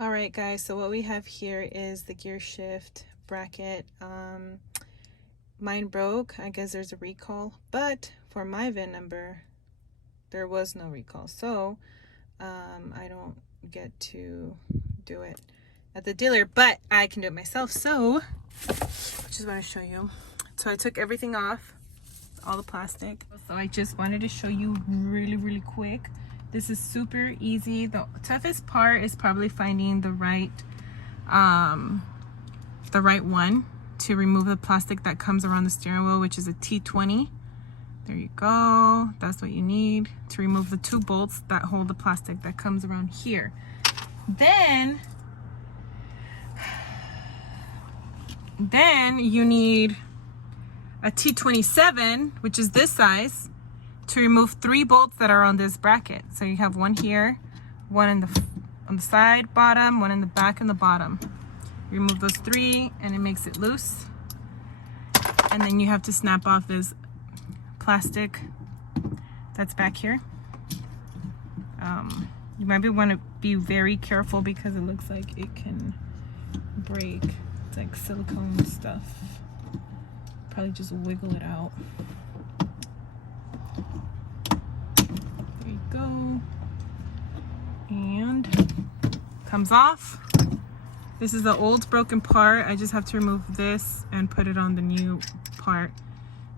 All right, guys, so what we have here is the Gearshift bracket. Mine broke. I guess there's a recall, but for my VIN number there was no recall, so I don't get to do it at the dealer, but I can do it myself. So I just want to show you. So I took everything off, all the plastic. So I just wanted to show you really quick. This is super easy. The toughest part is probably finding the right one to remove the plastic that comes around the steering wheel, which is a T20. There you go. That's what you need to remove the 2 bolts that hold the plastic that comes around here. Then you need a T27, which is this size, to remove 3 bolts that are on this bracket. So you have one here, one on the side bottom, one in the back and the bottom. You remove those 3 and it makes it loose. And then you have to snap off this plastic that's back here. You might want to be very careful because it looks like it can break. It's like silicone stuff. Probably just wiggle it out. There you go. And comes off. This is the old broken part. I just have to remove this and put it on the new part.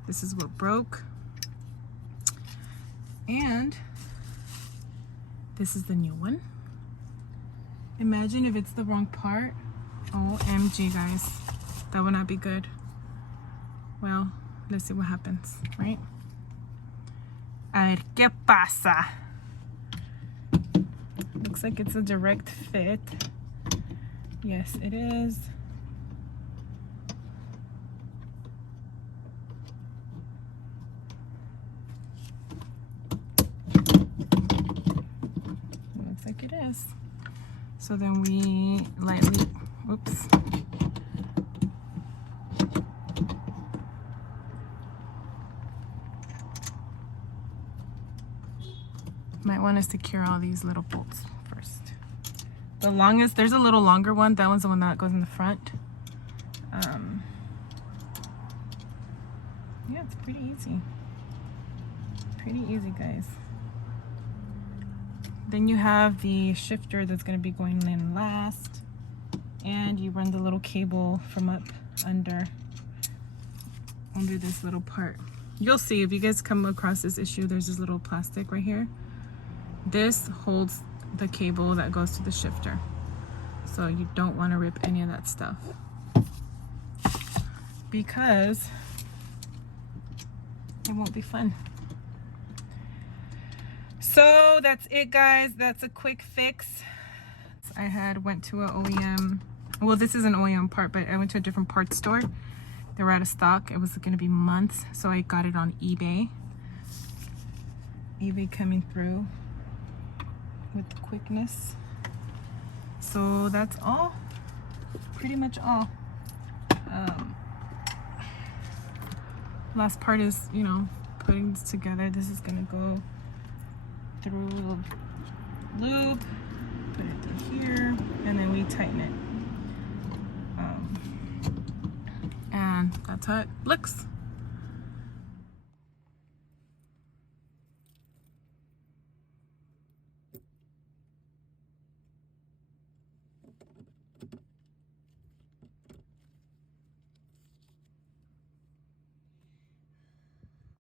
This is what broke. And this is the new one. Imagine if it's the wrong part. OMG, guys. That would not be good. Well, let's see what happens, right? A ver qué pasa. Looks like it's a direct fit. Yes, it is. Looks like it is. So then we lightly, oops. Might want to secure all these little bolts first. The longest, there's a little longer one. That one's the one that goes in the front. Yeah, it's pretty easy. Pretty easy, guys. Then you have the shifter that's going to be going in last. And you run the little cable from up under this little part. You'll see if you guys come across this issue, there's this little plastic right here. This holds the cable that goes to the shifter. So you don't want to rip any of that stuff, because it won't be fun. So that's it, guys. That's a quick fix. I went to an OEM. Well, this is an OEM part, but I went to a different parts store. They were out of stock. It was going to be months, so I got it on eBay. eBay coming through with the quickness. So that's all. Pretty much all. Last part is, you know, putting this together. This is going to go through the loop, put it through here, and then we tighten it. And that's how it looks.